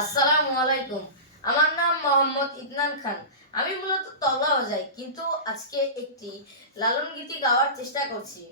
আসসালামু আলাইকুম। আমার নাম মোহাম্মদ ইদনান খান। আমি মূলত তবলা বাজাই, কিন্তু আজকে একটি লালন গীতি গাওয়ার চেষ্টা করছি।